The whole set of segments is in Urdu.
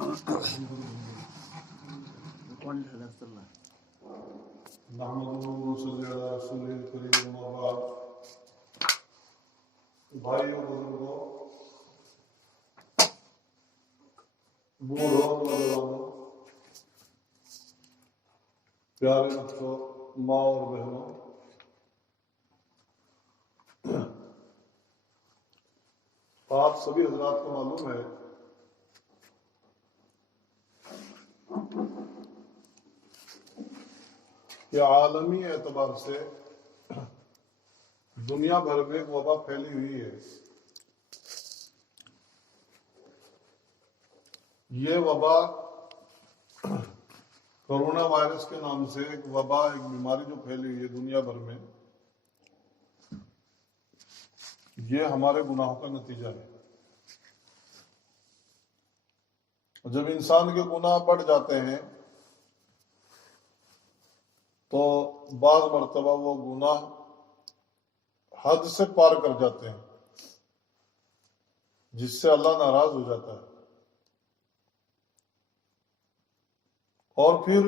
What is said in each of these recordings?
بھائیوں بزرگوں، بوڑھوں نوجوانوں، پیارے بچوں، ماں اور بہنوں، آپ سبھی حضرات کو معلوم ہے کہ عالمی اعتبار سے دنیا بھر میں ایک وبا پھیلی ہوئی ہے۔ یہ وبا کرونا وائرس کے نام سے ایک وبا، ایک بیماری جو پھیلی ہوئی ہے دنیا بھر میں، یہ ہمارے گناہوں کا نتیجہ ہے۔ جب انسان کے گناہ بڑھ جاتے ہیں تو بعض مرتبہ وہ گناہ حد سے پار کر جاتے ہیں، جس سے اللہ ناراض ہو جاتا ہے، اور پھر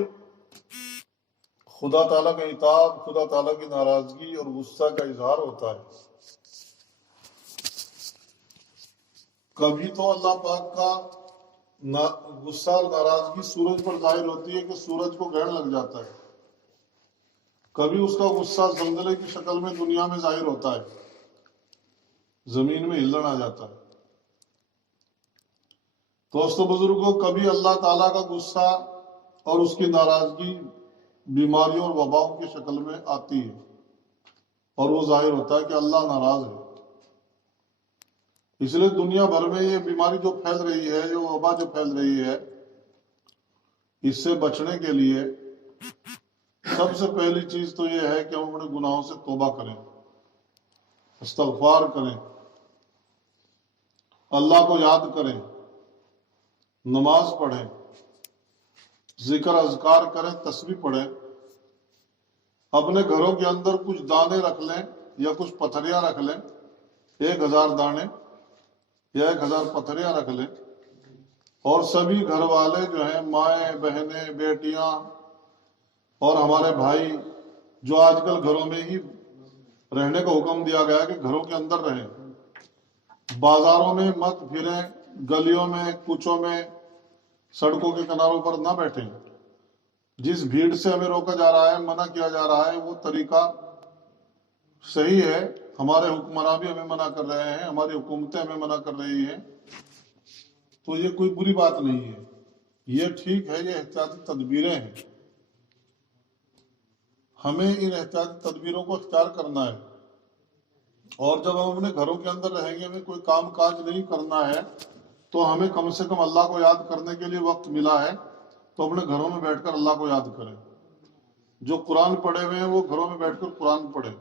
خدا تعالیٰ کا عتاب، خدا تعالیٰ کی ناراضگی اور غصہ کا اظہار ہوتا ہے۔ کبھی تو اللہ پاک کا غصہ اور ناراضگی سورج پر ظاہر ہوتی ہے کہ سورج کو گرہن لگ جاتا ہے، کبھی اس کا غصہ زلزلے کی شکل میں دنیا میں ظاہر ہوتا ہے، زمین میں ہلن آ جاتا ہے۔ دوستو بزرگوں، کبھی اللہ تعالیٰ کا غصہ اور اس کی ناراضگی بیماریوں اور وباؤں کی شکل میں آتی ہے، اور وہ ظاہر ہوتا ہے کہ اللہ ناراض ہے۔ اس لیے دنیا بھر میں یہ بیماری جو پھیل رہی ہے، یہ وبا جو پھیل رہی ہے، اس سے بچنے کے لیے سب سے پہلی چیز تو یہ ہے کہ ہم اپنے گناہوں سے توبہ کریں، استغفار کریں، اللہ کو یاد کریں، نماز پڑھیں، ذکر اذکار کریں، تسبیح پڑھیں، اپنے گھروں کے اندر کچھ دانے رکھ لیں یا کچھ پتھریاں رکھ لیں، 1000 دانے یا 1000 پتھریاں رکھ لیں، اور سبھی گھر والے جو ہیں، مائیں، بہنیں، بیٹیاں اور ہمارے بھائی، جو آج کل گھروں میں ہی رہنے کا حکم دیا گیا ہے کہ گھروں کے اندر رہیں، بازاروں میں مت پھریں، گلیوں میں، کوچوں میں، سڑکوں کے کناروں پر نہ بیٹھیں۔ جس بھیڑ سے ہمیں روکا جا رہا ہے، منع کیا جا رہا ہے، وہ طریقہ صحیح ہے۔ ہمارے حکمراں بھی ہمیں منع کر رہے ہیں، ہماری حکومتیں ہمیں منع کر رہی ہیں، تو یہ کوئی بری بات نہیں ہے، یہ ٹھیک ہے، یہ احتیاطی تدبیریں ہیں۔ ہمیں ان احتیاطی تدبیروں کو اختیار کرنا ہے، اور جب ہم اپنے گھروں کے اندر رہیں گے، ہمیں کوئی کام کاج نہیں کرنا ہے، تو ہمیں کم سے کم اللہ کو یاد کرنے کے لیے وقت ملا ہے، تو اپنے گھروں میں بیٹھ کر اللہ کو یاد کریں۔ جو قرآن پڑھے ہوئے ہیں وہ گھروں میں بیٹھ کر قرآن پڑھیں،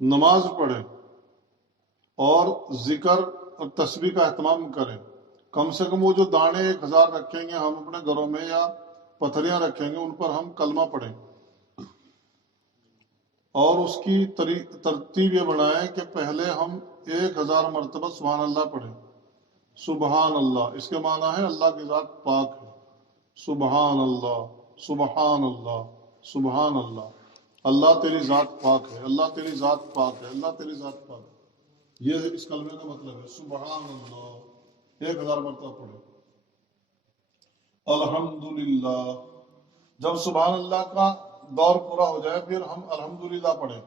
نماز پڑھیں، اور ذکر اور تسبیح کا اہتمام کریں۔ کم سے کم وہ جو دانے 1000 رکھیں گے ہم اپنے گھروں میں، یا پتھریاں رکھیں گے، ان پر ہم کلمہ پڑھیں، اور اس کی ترتیب یہ بنائیں کہ پہلے ہم 1000 مرتبہ سبحان اللہ پڑھیں۔ سبحان اللہ، اس کے معنی ہے اللہ کی ذات پاک ہے۔ سبحان اللہ، سبحان اللہ، سبحان اللہ، اللہ تیری ذات پاک ہے، اللہ تیری ذات پاک ہے، اللہ تیری ذات پاک ہے۔ یہ اس کلمے کا مطلب ہے، سبحان اللہ 1000 مرتبہ پڑھیں۔ الحمدللہ، جب سبحان اللہ کا دور پورا ہو جائے پھر ہم الحمدللہ پڑھیں،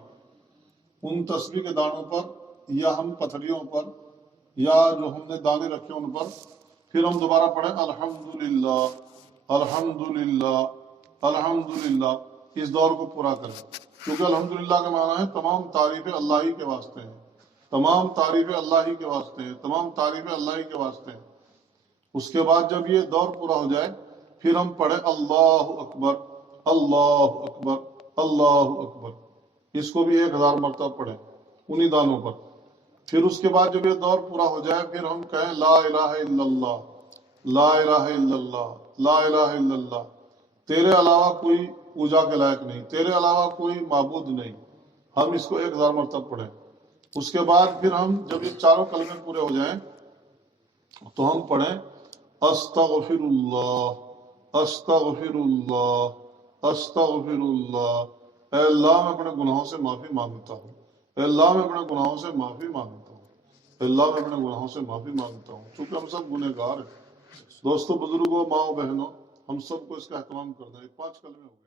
ان تسبیح کے دانوں پر، یا ہم پتھریوں پر، یا جو ہم نے دانے رکھے ان پر، پھر ہم دوبارہ پڑھیں الحمدللہ، الحمدللہ، الحمدللہ، اس دور کو پورا کریں، کیونکہ الحمدللہ کا معنی ہے تمام تعریفیں اللہ ہی کے واسطے ہیں، تمام تعریفیں اللہ ہی کے واسطے ہیں، تمام تعریفیں اللہ ہی کے واسطے ہیں۔ اس کے بعد جب یہ دور پورا ہو جائے پھر ہم پڑھیں اللہ اکبر، اللہ اکبر، اللہ اکبر، اس کو بھی 1000 مرتبہ پڑھیں انہی دانوں پر۔ پھر اس کے بعد جب یہ دور پورا ہو جائے پھر ہم کہیں لا الہ الا اللہ، لا الہ الا اللہ، لا الہ الا اللہ، تیرے علاوہ کوئی پوجا کے لائق نہیں، تیرے علاوہ کوئی معبود نہیں، ہم اس کو 1000 مرتبہ پڑھیں۔ اس کے بعد پھر ہم جب یہ چاروں کلمے پورے ہو جائیں تو ہم پڑھیں استغفر اللہ، استغفر اللہ، استغفر اللہ۔ اے اللہ میں اپنے گناہوں سے معافی مانگتا ہوں، اے اللہ میں اپنے گناہوں سے معافی مانگتا ہوں، اے اللہ میں اپنے گناہوں سے معافی مانگتا ہوں۔ چونکہ ہم سب گنہگار ہیں، دوستوں، بزرگوں، ماں بہنوں، ہم سب کو اس کا اہتمام کرنا ہے۔ 5 کلمے ہو گئے۔